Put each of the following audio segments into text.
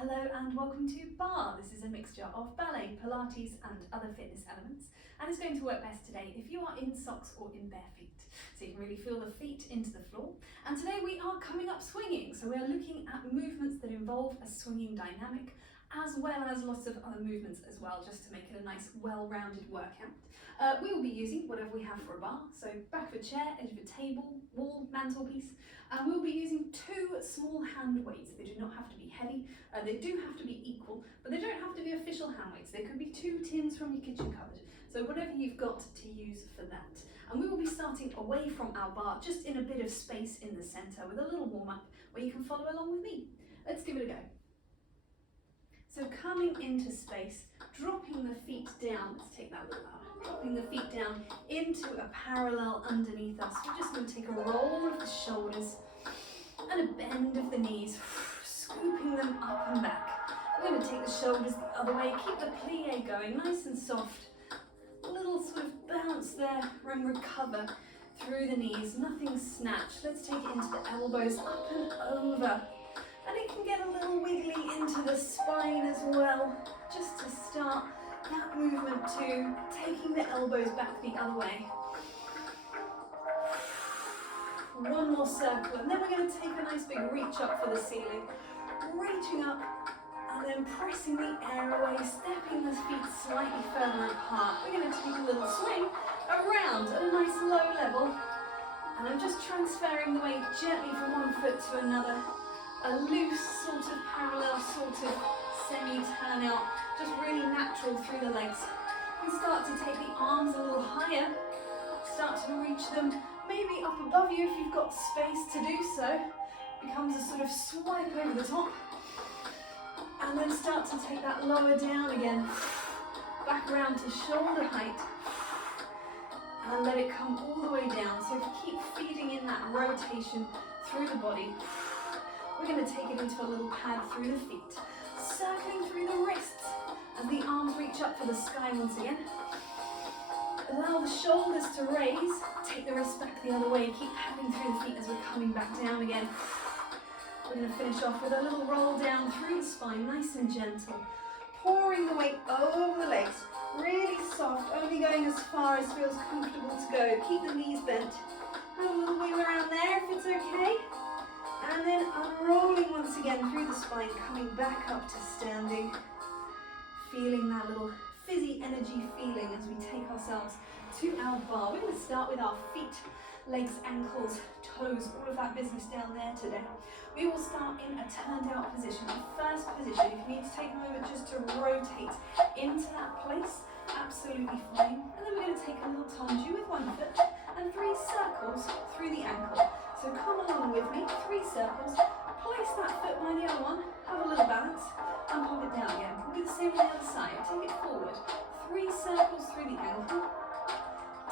Hello and welcome to Barre. This is a mixture of ballet, Pilates and other fitness elements, and it's going to work best today if you are in socks or in bare feet, so you can really feel the feet into the floor. And today we are coming up swinging, so we are looking at movements that involve a swinging dynamic as well as lots of other movements as well, just to make it a nice well-rounded workout. We will be using whatever we have for a bar, so back of a chair, edge of a table, wall, mantelpiece. We'll be using two small hand weights. They do not have to be heavy, they do have to be equal, but they don't have to be official hand weights. They could be 2 tins from your kitchen cupboard, so whatever you've got to use for that. And we will be starting away from our bar, just in a bit of space in the centre with a little warm-up where you can follow along with me. Let's give it a go. So coming into space, dropping the feet down, let's take that little out, dropping the feet down into a parallel underneath us. We're just going to take a roll of the shoulders and a bend of the knees, scooping them up and back. We're going to take the shoulders the other way, keep the plie going, nice and soft. A little sort of bounce there and recover through the knees, nothing snatch. Let's take it into the elbows, up and over. And it can get a little wiggly into the spine as well, just to start that movement too, taking the elbows back the other way. One more circle, and then we're going to take a nice big reach up for the ceiling, reaching up and then pressing the air away, stepping the feet slightly further apart. We're going to take a little swing around at a nice low level, and I'm just transferring the weight gently from one foot to another. A loose sort of parallel, sort of semi-turn out, just really natural through the legs. And start to take the arms a little higher, start to reach them maybe up above you if you've got space to do so. Becomes a sort of swipe over the top. And then start to take that lower down again, back around to shoulder height. And let it come all the way down. So keep feeding in that rotation through the body. We're going to take it into a little pad through the feet, circling through the wrists as the arms reach up for the sky once again. Allow the shoulders to raise, take the wrists back the other way, keep padding through the feet as we're coming back down again. We're going to finish off with a little roll down through the spine, nice and gentle, pouring the weight over the legs, really soft, only going as far as feels comfortable to go. Keep the knees bent. Have a little wiggle around there if it's okay. And then unrolling once again through the spine, coming back up to standing. Feeling that little fizzy energy feeling as we take ourselves to our bar. We're going to start with our feet, legs, ankles, toes, all of that business down there today. We will start in a turned out position. The first position, if you need to take a moment just to rotate into that place, absolutely fine. And then we're going to take a little tendu with one foot and 3 circles through the ankle. So come along with me, 3 circles, place that foot by the other one, have a little balance, and pop it down again. We'll do the same on the other side, take it forward, 3 circles through the ankle,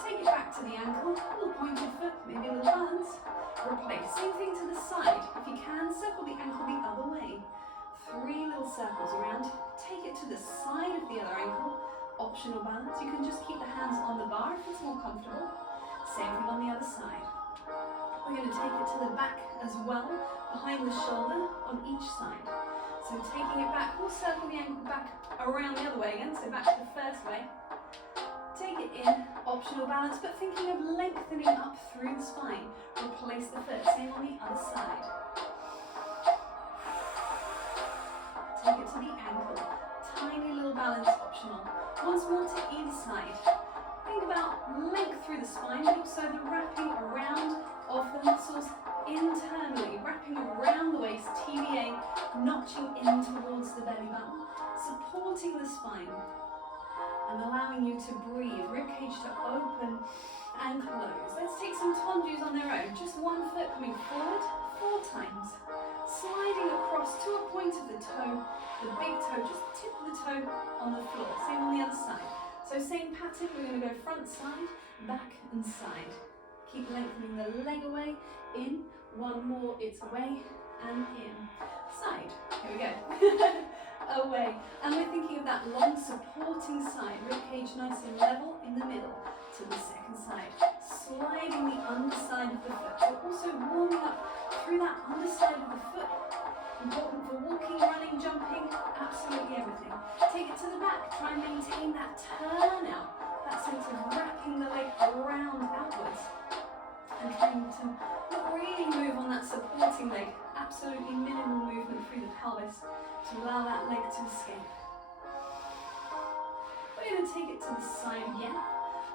take it back to the ankle, a little pointed foot, maybe a little balance, replace. Same thing to the side, if you can, circle the ankle the other way. 3 little circles around, take it to the side of the other ankle, optional balance. You can just keep the hands on the bar if it's more comfortable. Same thing on the other side. We're going to take it to the back as well, behind the shoulder on each side. So taking it back, we'll circle the ankle back around the other way again, so back to the first way. Take it in, optional balance, but thinking of lengthening up through the spine. Replace the foot, same on the other side. Take it to the ankle, tiny little balance optional. Once more to either side. Think about length through the spine, but also the wrapping around of the muscles internally, wrapping around the waist, TVA, notching in towards the belly button, supporting the spine and allowing you to breathe, ribcage to open and close. Let's take some tondus on their own, just one foot coming forward 4 times, sliding across to a point of the toe, the big toe, just tip of the toe on the floor, same on the other side. So same pattern, we're going to go front, side, back and side. Keep lengthening the leg away, in, one more, it's away and in. Side, here we go, away. And we're thinking of that long supporting side, ribcage nice and level in the middle to the second side. Sliding the underside of the foot, so also warming up through that underside of the foot. Important for walking, running, jumping, Take it to the back. Try and maintain that turn out. That sense of wrapping the leg around outwards. And trying to not really move on that supporting leg. Absolutely minimal movement through the pelvis to allow that leg to escape. We're going to take it to the side again,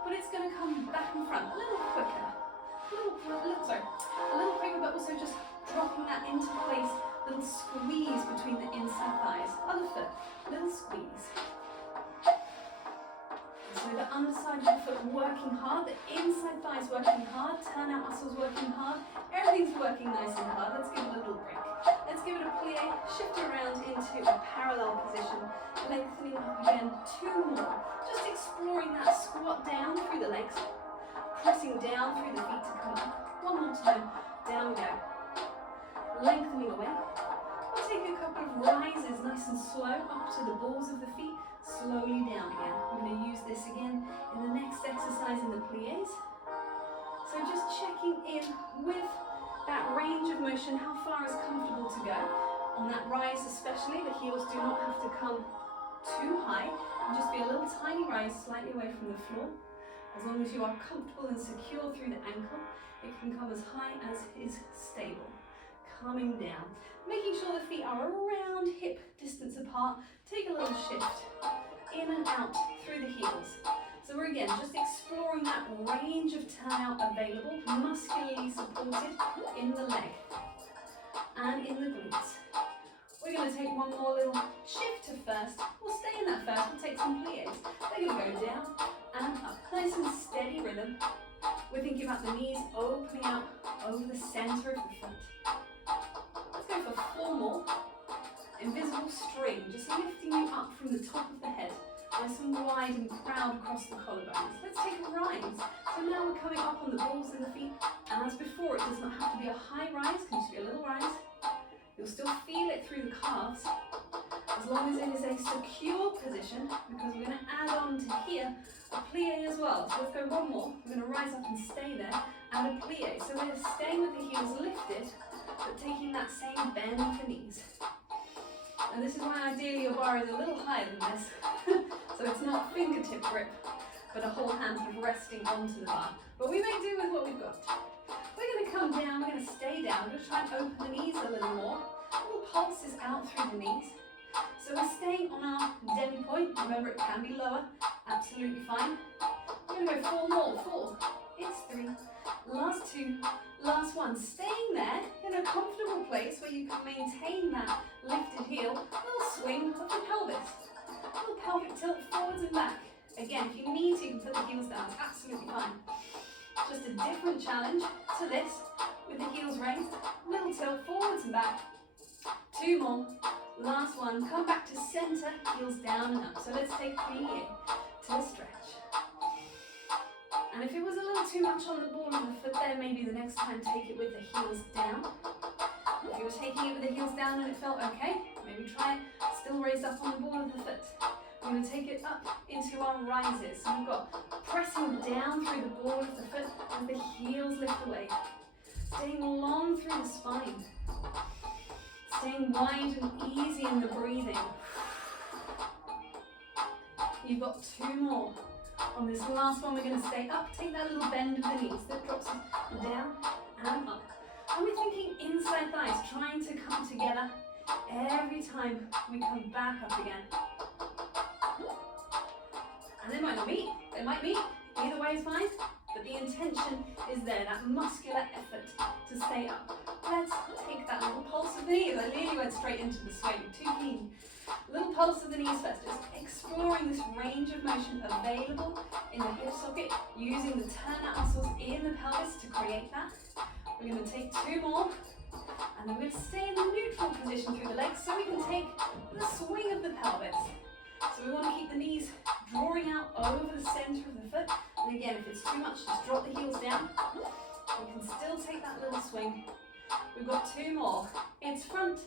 but it's going to come back in front a little quicker. A little quicker, but also just dropping that into place. Little squeeze between the inside thighs. Other foot, little squeeze. So the underside of the foot working hard, the inside thighs working hard, turnout muscles working hard, everything's working nice and hard. Let's give it a little break. Let's give it a plie, shift around into a parallel position, lengthening up again, 2 more. Just exploring that squat down through the legs, pressing down through the feet to come up. 1 more time, down we go. Lengthening away. We'll take a couple of rises, nice and slow, up to the balls of the feet, slowly down again. We're going to use this again in the next exercise in the plies. So just checking in with that range of motion, how far is comfortable to go. On that rise especially, the heels do not have to come too high, and just be a little tiny rise slightly away from the floor. As long as you are comfortable and secure through the ankle, it can come as high as is stable. Coming down, making sure the feet are around hip distance apart. Take a little shift in and out through the heels. So we're again just exploring that range of turnout available, muscularly supported in the leg and in the glutes. We're going to take one more little shift to first. We'll stay in that first. We'll take some plies. They're going to go down and up. Nice and steady rhythm. We're thinking about the knees opening out over the center of the foot. Let's go for 4 more. Invisible string, just lifting you up from the top of the head. Nice and wide and proud across the collarbones. Let's take a rise. So now we're coming up on the balls of the feet. And as before, it does not have to be a high rise, it can just be a little rise. You'll still feel it through the calves, as long as it is a secure position, because we're going to add on to here a plie as well. So let's go 1 more. We're going to rise up and stay there, and a plie. So we're staying with the heels lifted, but taking that same bend of the knees. And this is why ideally your bar is a little higher than this. So it's not fingertip grip, but a whole hand sort of resting onto the bar. But we may do with what we've got. We're going to come down, we're going to stay down, we're going to try and open the knees a little more. Little pulses out through the knees. So we're staying on our demi point. Remember, it can be lower, absolutely fine. We're going to go 4 more, 4, it's 3, last 2, last 1. Staying there in a comfortable place where you can maintain that lifted heel. Little swing of the pelvis. Little pelvic tilt forwards and back. Again, if you need to, you can put the heels down, it's absolutely fine. Just a different challenge to this, with the heels raised, little tilt forwards and back. 2 more, last 1, come back to center, heels down and up. So let's take plie to a stretch. And if it was a little too much on the ball of the foot there, maybe the next time take it with the heels down. If you were taking it with the heels down and it felt okay, maybe try it, still raised up on the ball of the foot. We're going to take it up into our rises. So we've got pressing down through the ball of the foot as the heels lift away. Staying long through the spine. Staying wide and easy in the breathing. You've got 2 more. On this last one, we're going to stay up. Take that little bend of the knees that drops us down and up. And we're thinking inside thighs, trying to come together every time we come back up again. And they might not meet, they might meet, either way is fine, but the intention is there, that muscular effort to stay up. Let's take that little pulse of the knees. I nearly went straight into the swing, too keen. Little pulse of the knees first, just exploring this range of motion available in the hip socket, using the turnout muscles in the pelvis to create that. We're going to take 2 more, and then we're going to stay in the neutral position through the legs so we can take the swing of the pelvis. So we want to keep the knees drawing out over the center of the foot. And again, if it's too much, just drop the heels down. We can still take that little swing. We've got 2 more. It's front,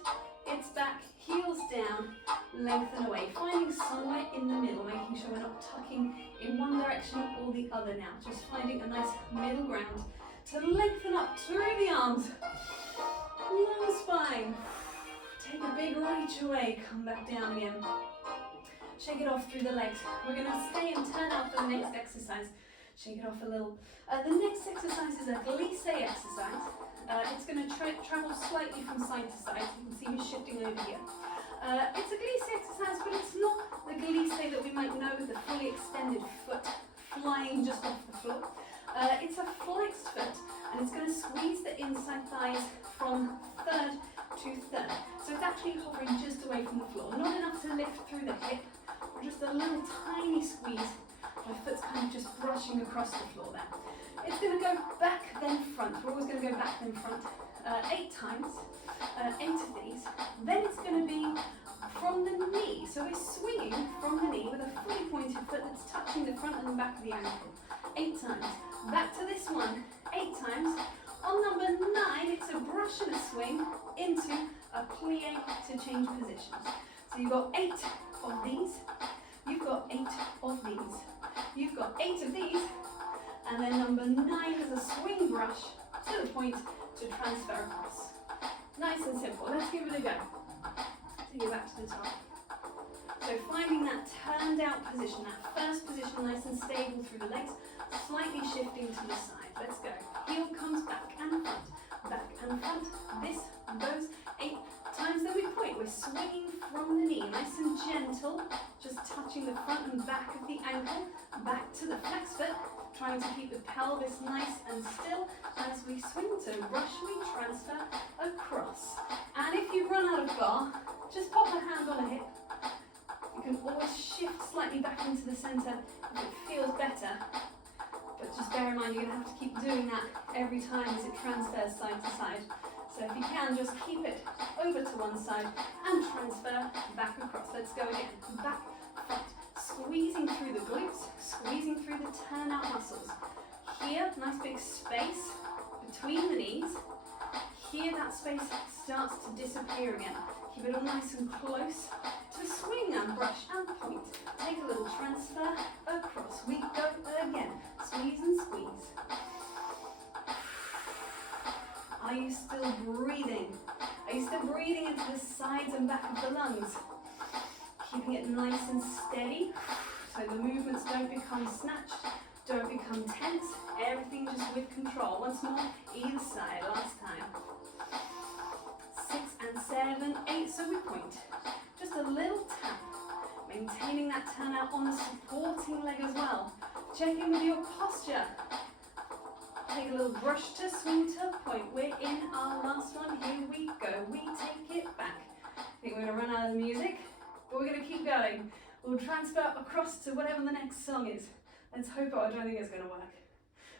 it's back, heels down, lengthen away. Finding somewhere in the middle, making sure we're not tucking in one direction or the other now. Just finding a nice middle ground to lengthen up through the arms. Long spine. Take a big reach away, come back down again. shake it off through the legs. We're going to stay and turn out for the next exercise. Shake it off a little. The next exercise is a glissé exercise. It's going to travel slightly from side to side. You can see me shifting over here. It's a glissé exercise, but it's not the glissé that we might know with the fully extended foot flying just off the floor. It's a flexed foot, and it's going to squeeze the inside thighs from third to third. So it's actually hovering just away from the floor. Not enough to lift through the hip, or just a little tiny squeeze. My foot's kind of just brushing across the floor there. It's going to go back, then front. We're always going to go back, then front. 8 times, 8 of these. Then it's going to be from the knee. So we're swinging from the knee with a fully pointed foot that's touching the front and the back of the ankle. 8 times. Back to this one, 8 times. On number 9, it's a brush and a swing into a plie to change positions. So you've got 8 of these. You've got 8 of these. You've got 8 of these. And then number 9 is a swing brush to the point to transfer across. Nice and simple. Let's give it a go. Take it back to the top. So finding that turned out position, that first position nice and stable through the legs, slightly shifting to the side. Let's go. Heel comes back and front, back and front. This goes 8 times, then we point. We're swinging from the knee, nice and gentle, just touching the front and back of the ankle, back to the flex foot, trying to keep the pelvis nice and still as we swing. So brush, we transfer across. And if you run out of bar, just pop a hand on a hip. You can always shift slightly back into the center if it feels better. But just bear in mind, you're going to have to keep doing that every time as it transfers side to side. So if you can, just keep it over to one side and transfer back across. Let's go again. Back, front. Squeezing through the glutes, squeezing through the turnout muscles. Here, nice big space between the knees. Here, that space starts to disappear again. Keep it all nice and close to swing and brush and point. Take a little transfer across. We go again. Squeeze and squeeze. Are you still breathing? Are you still breathing into the sides and back of the lungs? Keeping it nice and steady, so the movements don't become snatched, don't become tense, everything just with control. Once more, either side, last time. 6 and 7, 8, so we point. Just a little tap, maintaining that turnout on the supporting leg as well. Check in with your posture. Take a little brush to swing to point. We're in our last one, here we go. We take it back. I think we're going to run out of the music. But we're going to keep going. We'll transfer across to whatever the next song is. Let's hope I don't think it's going to work.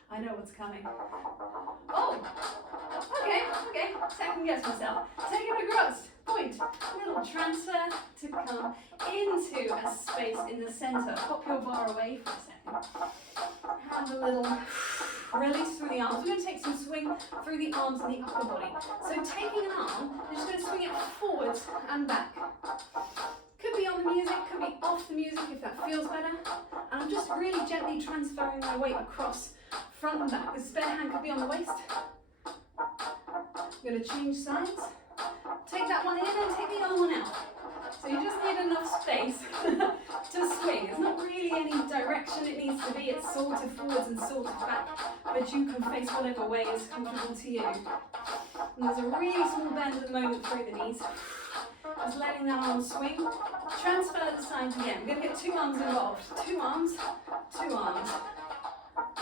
I know what's coming. Oh! Okay. Second guess myself. Take it across. Point. Little transfer to come into a space in the center. Pop your bar away for a second. Have a little release through the arms. We're going to take some swing through the arms and the upper body. So taking an arm, you're just going to swing it forwards and back. Could be on the music, could be off the music if that feels better. And I'm just really gently transferring my weight across front and back. The spare hand could be on the waist. I'm going to change sides. Take that one in and take the other one out. So you just need enough space to swing. It's not really any direction it needs to be. It's sort of forwards and sort of back. But you can face whatever way is comfortable to you. And there's a really small bend at the moment through the knees. Just letting that arm swing. Transfer the sides again. We're going to get 2 arms involved. 2 arms, 2 arms.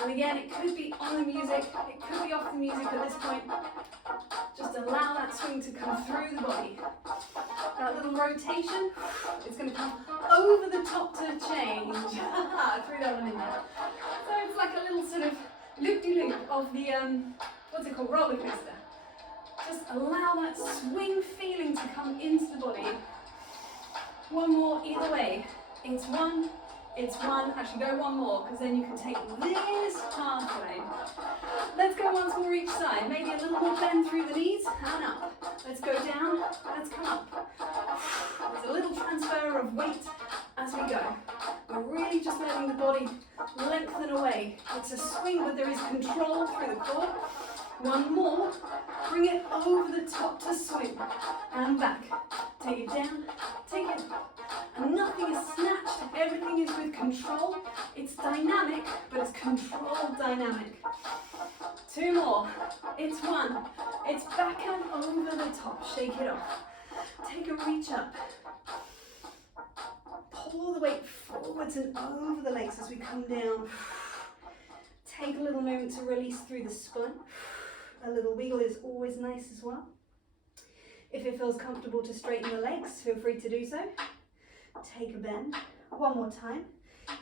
And again, it could be on the music, it could be off the music at this point. Just allow that swing to come through the body. That little rotation, it's going to come over the top to change. Threw that one in there. So it's like a little sort of loop-de-loop of the, what's it called, roller coaster. Just allow that swing feeling to come into the body. One more either way. It's one. Actually go one more, because then you can take this pathway. Let's go once more each side. Maybe a little more bend through the knees and up. Let's go down, let's come up. There's a little transfer of weight as we go. We're really just letting the body lengthen away. It's a swing, but there is control through the core. One more. Bring it over the top to swing. And back. Take it down, take it up. And nothing is snatched. Everything is with control. It's dynamic, but it's controlled dynamic. Two more. It's one. It's back and over the top. Shake it off. Take a reach up. Pull the weight forwards and over the legs as we come down. Take a little moment to release through the spine. A little wiggle is always nice as well. If it feels comfortable to straighten the legs, feel free to do so. Take a bend. One more time.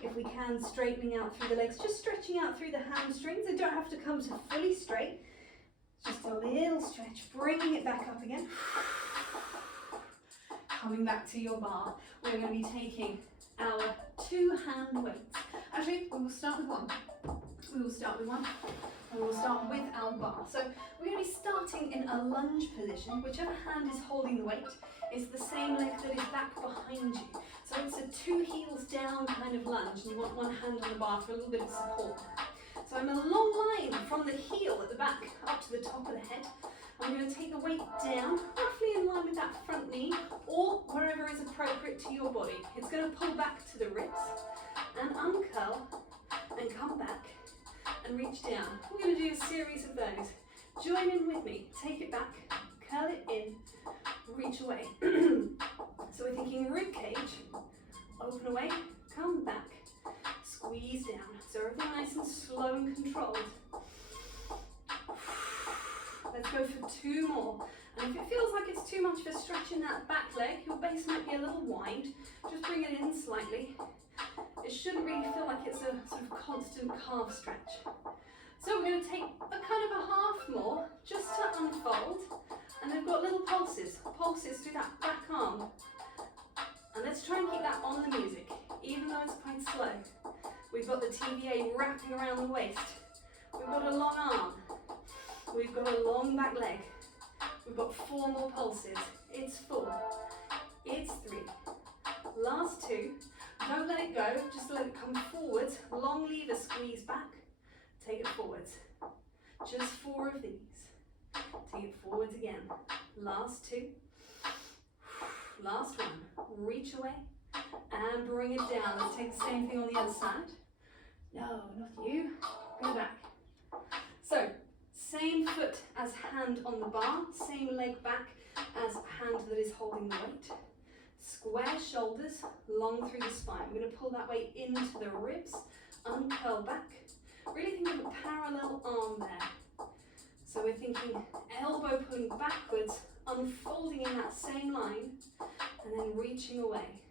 If we can, straightening out through the legs, just stretching out through the hamstrings. They don't have to come to fully straight. Just a little stretch, bringing it back up again. Coming back to your bar. We're going to be taking our 2-hand weights. Actually, we will start with one. We will start with one. And we'll start with our bar. So we're going to be starting in a lunge position. Whichever hand is holding the weight is the same leg that is back behind you. So it's a 2 heels down kind of lunge, and you want one hand on the bar for a little bit of support. So I'm a long line from the heel at the back up to the top of the head. I'm going to take the weight down, roughly in line with that front knee, or wherever is appropriate to your body. It's going to pull back to the ribs and uncurl and come back and reach down. We're going to do a series of those. Join in with me. Take it back, curl it in, reach away. So we're thinking rib cage, open away, come back, squeeze down. So everything nice and slow and controlled. Let's go for 2 more. And if it feels like it's too much for stretching that back leg, your base might be a little wide, just bring it in slightly. It shouldn't really feel like it's a sort of constant calf stretch. So we're going to take a kind of a half more, just to unfold. And they've got little pulses through that back arm. And let's try and keep that on the music, even though it's quite slow. We've got the TVA wrapping around the waist. We've got a long arm. We've got a long back leg. We've got 4 more pulses. It's 4. It's 3. Last 2. Don't let it go, just let it come forwards. Long lever squeeze back. Take it forwards. Just 4 of these. Take it forwards again. Last 2. Last 1. Reach away and bring it down. Let's take the same thing on the other side. No, not you. Go back. So, same foot as hand on the bar, same leg back as hand that is holding the weight. Square shoulders, long through the spine. We're going to pull that weight into the ribs, uncurl back. Really think of a parallel arm there. So we're thinking elbow pulling backwards, unfolding in that same line, and then reaching away.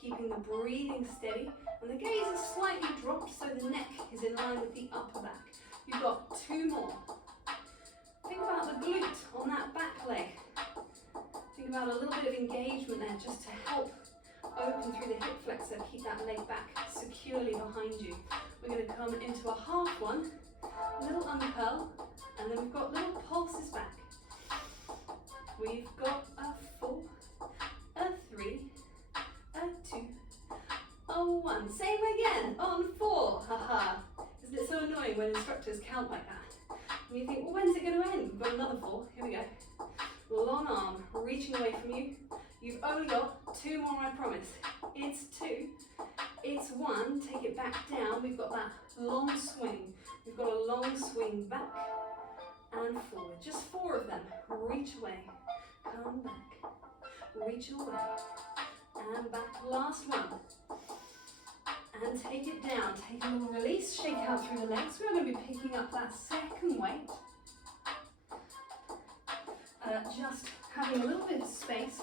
Keeping the breathing steady, and the gaze is slightly dropped so the neck is in line with the upper back. You've got 2 more. Think about the glute on that back leg. Think about a little bit of engagement there just to help open through the hip flexor, keep that leg back securely behind you. We're going to come into a half one, little uncurl, and then we've got little pulses back. We've got a 4, a 3, a 2, a 1. Same again on 4. Haha. Isn't it so annoying when instructors count like that? And you think, well, when's it going to end? We've got another 4. Here we go. Long arm, reaching away from you. You've only got 2 more, I promise. It's 2. It's 1. Take it back down. We've got that long swing. We've got a long swing back and forward. Just 4 of them. Reach away. Come back. Reach away. And back. Last one. And take it down. Take a little release. Shake out through the legs. We're going to be picking up that second weight. Just having a little bit of space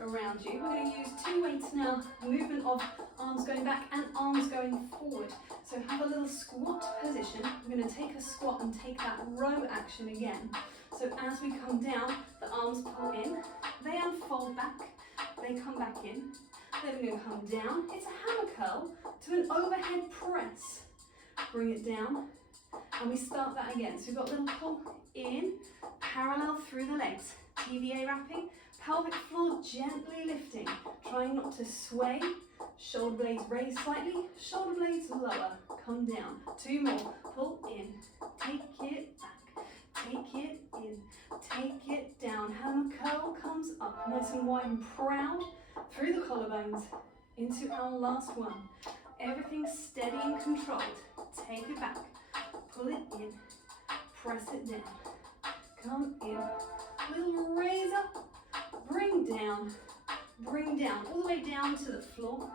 around you. We're going to use 2 weights now. Movement of arms going back and arms going forward. So have a little squat position. We're going to take a squat and take that row action again. So as we come down, the arms pull in. They unfold back. They come back in. Then we're going to come down. It's a hammer curl to an overhead press. Bring it down. And we start that again. So we've got a little pull in, parallel through the legs. TVA wrapping, pelvic floor gently lifting, trying not to sway, shoulder blades raise slightly, shoulder blades lower, come down, 2 more, pull in, take it back, take it in, take it down, hammer curl comes up, nice and wide and proud, through the collarbones, into our last one, everything steady and controlled, take it back, pull it in, press it down, come in, little raise up, bring down, all the way down to the floor,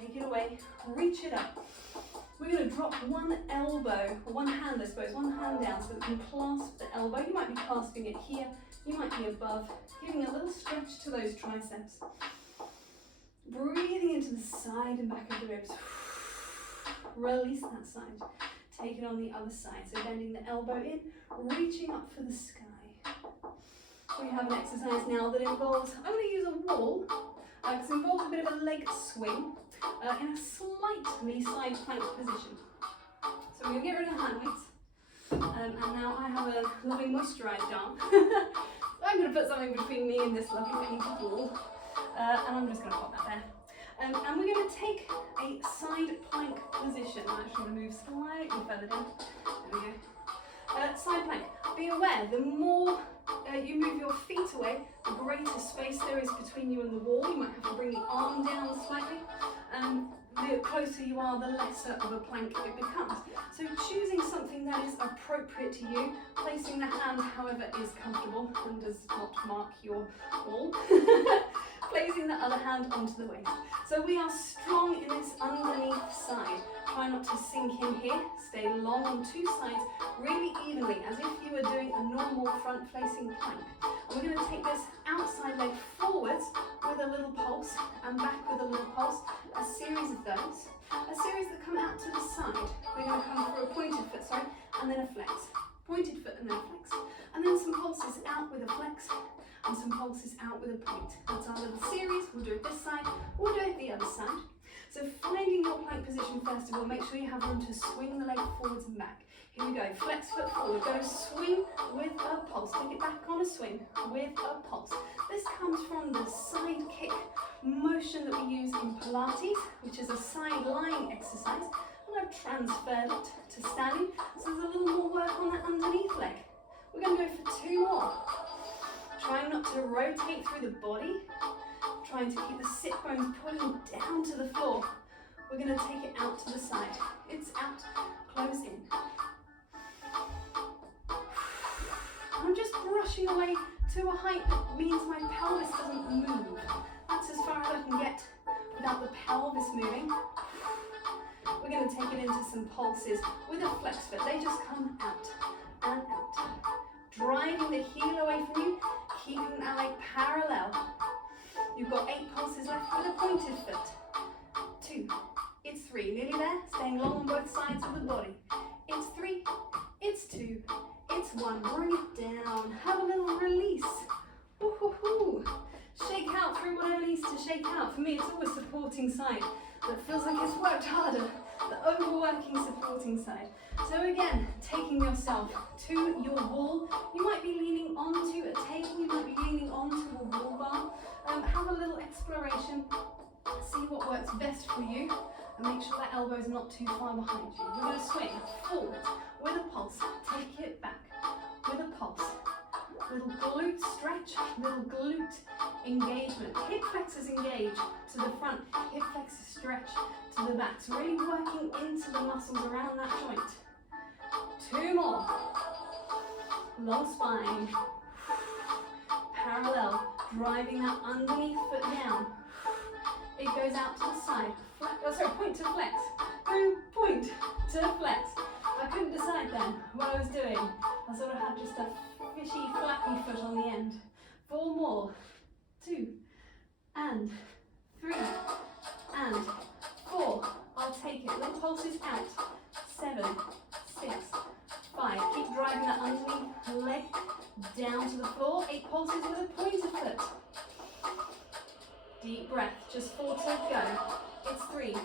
take it away, reach it up. We're going to drop one elbow, or one hand I suppose, one hand down so that we can clasp the elbow. You might be clasping it here, you might be above, giving a little stretch to those triceps. Breathing into the side and back of the ribs. Release that side. Take it on the other side. So bending the elbow in, reaching up for the sky. We have an exercise now that involves, I'm going to use a wall, because it involves a bit of a leg swing in a slightly side plank position. So we're going to get rid of the hand weights. And now I have a lovely moisturised arm. I'm going to put something between me and this lovely painted wall. And I'm just going to pop that there. And we're going to take a side plank position. I'm actually going to move slightly further down. There we go. Side plank. Be aware, the more you move your feet away, the greater space there is between you and the wall. You might have to bring the arm down slightly. The closer you are, the lesser of a plank it becomes. So choosing something that is appropriate to you, placing the hand however is comfortable and does not mark your wall. Placing the other hand onto the waist. So we are strong in this underneath side. Try not to sink in here. Stay long on 2 sides, really evenly, as if you were doing a normal front-facing plank. And we're going to take this outside leg forwards with a little pulse and back with a little pulse. A series of those. A series that come out to the side. We're going to come for a pointed foot, and then a flex. Pointed foot and then a flex. And then some pulses out with a flex. And some pulses out with a point. That's our little series. We'll do it this side, we'll do it the other side. So finding your plank position first of all, make sure you have room to swing the leg forwards and back. Here we go, flex foot forward, go swing with a pulse. Take it back on a swing with a pulse. This comes from the side kick motion that we use in Pilates, which is a side lying exercise. And I've transferred it to standing, so there's a little more work on that underneath leg. We're going to go for 2 more. Trying not to rotate through the body, trying to keep the sit bones pulling down to the floor. We're going to take it out to the side. It's out, close in. I'm just brushing away to a height that means my pelvis doesn't move. That's as far as I can get without the pelvis moving. We're going to take it into some pulses with a flex foot. They just come out and out. Driving the heel away from you, keeping that leg parallel. You've got 8 pulses left with a pointed foot. 2, it's 3, nearly there, staying long on both sides of the body. It's 3, it's 2, it's 1, bring it down, have a little release. Woo-hoo-hoo. Shake out through whatever needs to shake out. For me, it's always supporting side that feels like it's worked harder, the overworking supporting side. So again, taking yourself to your wall. You might be leaning onto a table, you might be leaning onto a wall bar. Have a little exploration, see what works best for you, and make sure that elbow is not too far behind you. We're going to swing forward with a pulse, take it back with a pulse. Little glute stretch, little glute engagement. Hip flexors engage to the front, hip flexors stretch to the back. So really working into the muscles around that joint. 2 more. Long spine. Parallel, driving that underneath foot down. It goes out to the side. Point to flex. Go point to flex. I couldn't decide then what I was doing. I sort of had just a fishy, flappy foot on the end. 4 more. 2 and 3 and 4. I'll take it. Little pulses out. 7, 6, 5. Keep driving that underneath leg down to the floor. 8 pulses with a pointed foot. Deep breath. Just 4 to go. It's 3.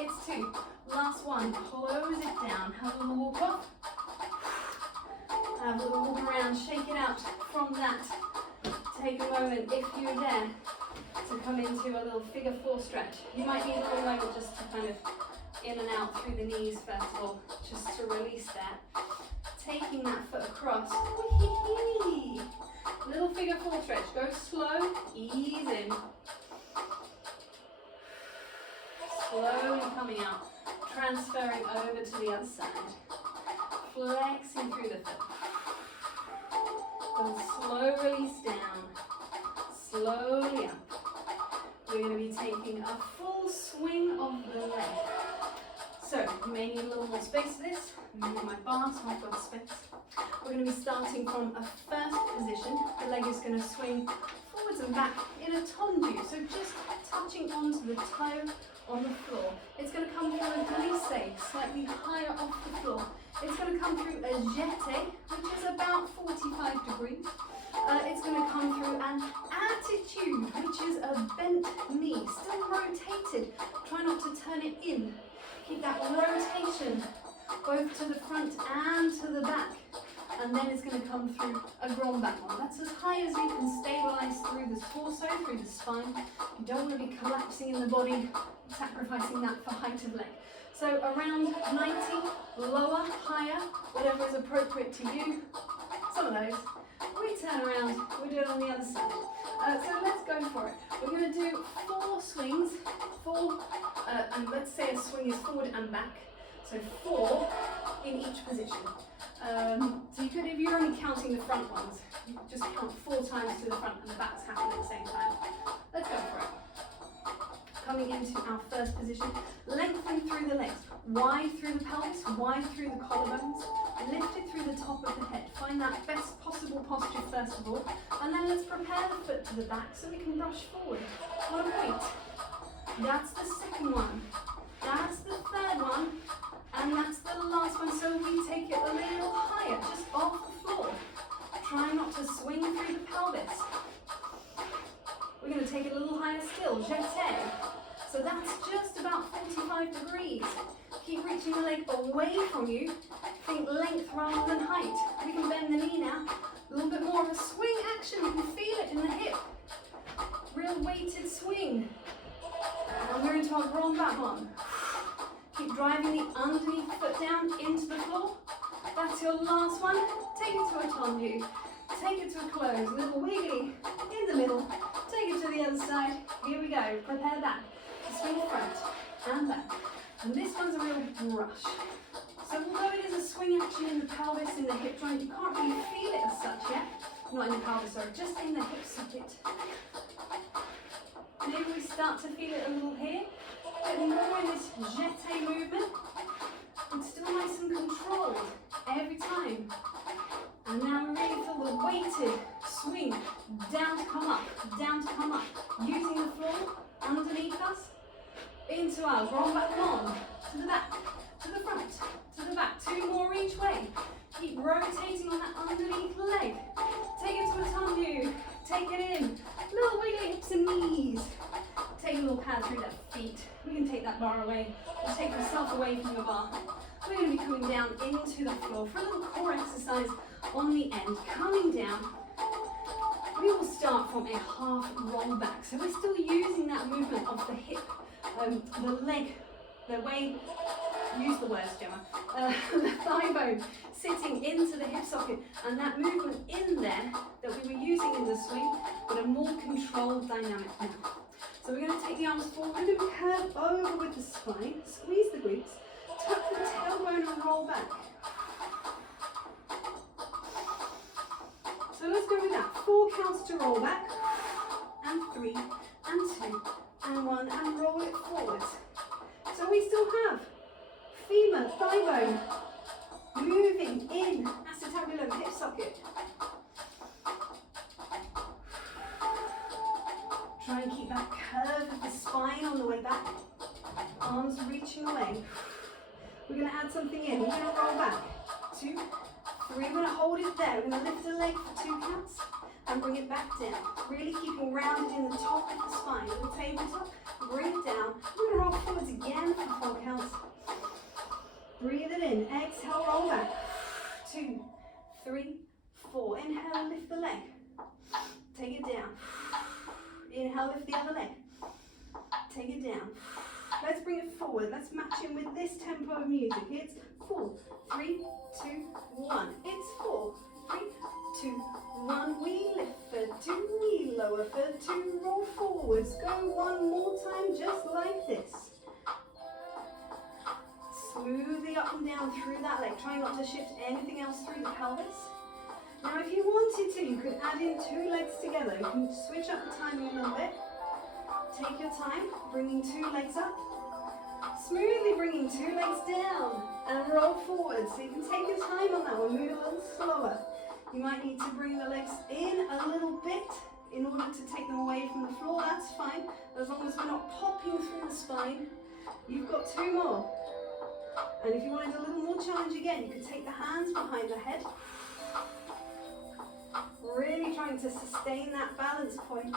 It's 2. Last one. Close it down. Have a little walk off. Have a little walk around. Shake it out from that take a moment, if you dare, to come into a little figure 4 stretch. You might need a little moment just to kind of in and out through the knees first of all, just to release that. Taking that foot across. Wee-hee-hee. Little figure 4 stretch. Go slow, ease in. Slowly coming out, transferring over to the other side. Flexing through the foot. Then slow release down. Slowly up. We're going to be taking a full swing of the leg. So, you may need a little more space for this. I'm moving my bar so I've got space. We're going to be starting from a first position. The leg is going to swing forwards and back in a tendu. So just touching onto the toe on the floor. It's going to come through a glisse, slightly higher off the floor. It's going to come through a jeté, which is about 45 degrees. It's going to come through an attitude, which is a bent knee, still rotated. Try not to turn it in. Keep that rotation both to the front and to the back. And then it's going to come through a grand back one. That's as high as you can stabilize through the torso, through the spine. You don't want to be collapsing in the body, sacrificing that for height of leg. So around 90, lower, higher, whatever is appropriate to you. Some of those. We turn around, we do it on the other side. So let's go for it. We're going to do 4 swings, 4, and let's say a swing is forward and back. So 4 in each position. So you could, if you're only counting the front ones, you could just count 4 times to the front and the backs happen at the same time. Let's go for it. Coming into our first position, lengthen through the legs, wide through the pelvis, wide through the collarbones, lifted through the top of the head. Find that best possible posture first of all, and then let's prepare the foot to the back so we can brush forward. One point. That's the second one. That's the third one. And that's the last one, so we take it a little higher, just off the floor. Try not to swing through the pelvis. We're going to take it a little higher still, jeté. So that's just about 45 degrees. Keep reaching the leg away from you. Think length rather than height. We can bend the knee now. A little bit more of a swing action. You can feel it in the hip. Real weighted swing. And we're into our grand back one. Keep driving the underneath foot down into the floor. That's your last one. Take it to a tendu. Take it to a close. Little wiggly in the middle. Take it to the other side. Here we go. Prepare back. Swing front and back. And this one's a real brush. So although it is a swing action in the pelvis, in the hip joint, you can't really feel it as such yet. Not in the pelvis, sorry, just in the hip socket. Maybe we start to feel it a little here. Get more in this jeté movement. And still nice and controlled every time. And now we really feel the weighted swing. Down to come up, down to come up. Using the floor underneath us. Into our grand back one. To the back, to the front, to the back. 2 more each way. Keep rotating on that underneath leg. Take it to a tendu. Take it in. Little wiggly hips and knees. Take a little pad through their feet. We can take that bar away. Or take yourself away from the bar. We're going to be coming down into the floor for a little core exercise on the end. Coming down. We will start from a half roll back. So we're still using that movement of the hip, the leg, the way, use the words, Gemma, the thigh bone sitting into the hip socket, and that movement in there that we were using in the swing, but a more controlled dynamic now. So we're going to take the arms forward, we're going to curve over with the spine, squeeze the glutes, tuck the tailbone and roll back. So let's go with that. 4 counts to roll back, and 3, and 2, and 1, and roll it forward. So we still have femur, thigh bone, moving in, acetabulum, hip socket. Try and keep that curve of the spine on the way back. Arms reaching away. We're going to add something in. We're going to roll back. 2, 3. We're going to hold it there. We're going to lift the leg for 2 counts and bring it back down. Really keeping rounded in the top of the spine. Little tabletop. Bring it down. We're going to roll forwards again for 4 counts. Breathe it in. Exhale, roll back. 2, 3, 4. Inhale, lift the leg. Take it down. Inhale, lift the other leg. Take it down. Let's bring it forward. Let's match in with this tempo of music. It's 4, 3, 2, 1. It's 4, 3, 2, 1. We lift for 2, we lower for 2, roll forwards. Go one more time just like this. Smoothly up and down through that leg. Try not to shift anything else through the pelvis. Now if you wanted to, you could add in 2 legs together. You can switch up the timing a little bit. Take your time, bringing 2 legs up. Smoothly bringing 2 legs down and roll forward. So you can take your time on that one, move a little slower. You might need to bring the legs in a little bit in order to take them away from the floor. That's fine, as long as we're not popping through the spine. You've got 2 more. And if you wanted a little more challenge again, you could take the hands behind the head. Really trying to sustain that balance point.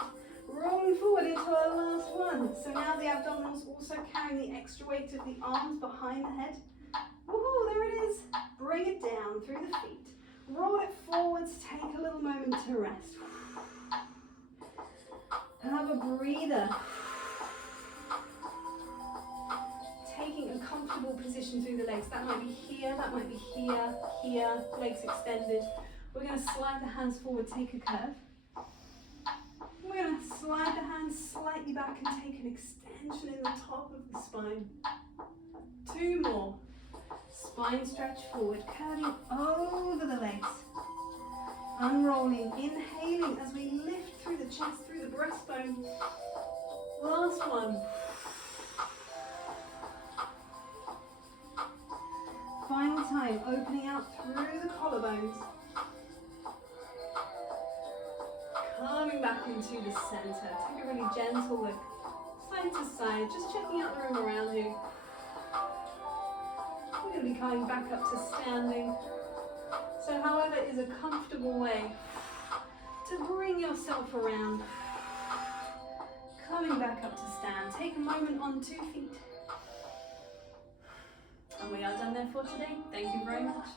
Rolling forward into our last one. So now the abdominals also carrying the extra weight of the arms behind the head. Woohoo, there it is. Bring it down through the feet. Roll it forwards, take a little moment to rest. Have a breather. Taking a comfortable position through the legs. That might be here, that might be here, here, legs extended. We're going to slide the hands forward, take a curve. We're going to slide the hands slightly back and take an extension in the top of the spine. 2 more. Spine stretch forward, curving over the legs. Unrolling, inhaling as we lift through the chest, through the breastbone. Last one. Final time, opening out through the collarbones. Coming back into the center. Take a really gentle look side to side, just checking out the room around you. We're going to be coming back up to standing. So however is a comfortable way to bring yourself around. Coming back up to stand. Take a moment on 2 feet. And we are done there for today. Thank you very much.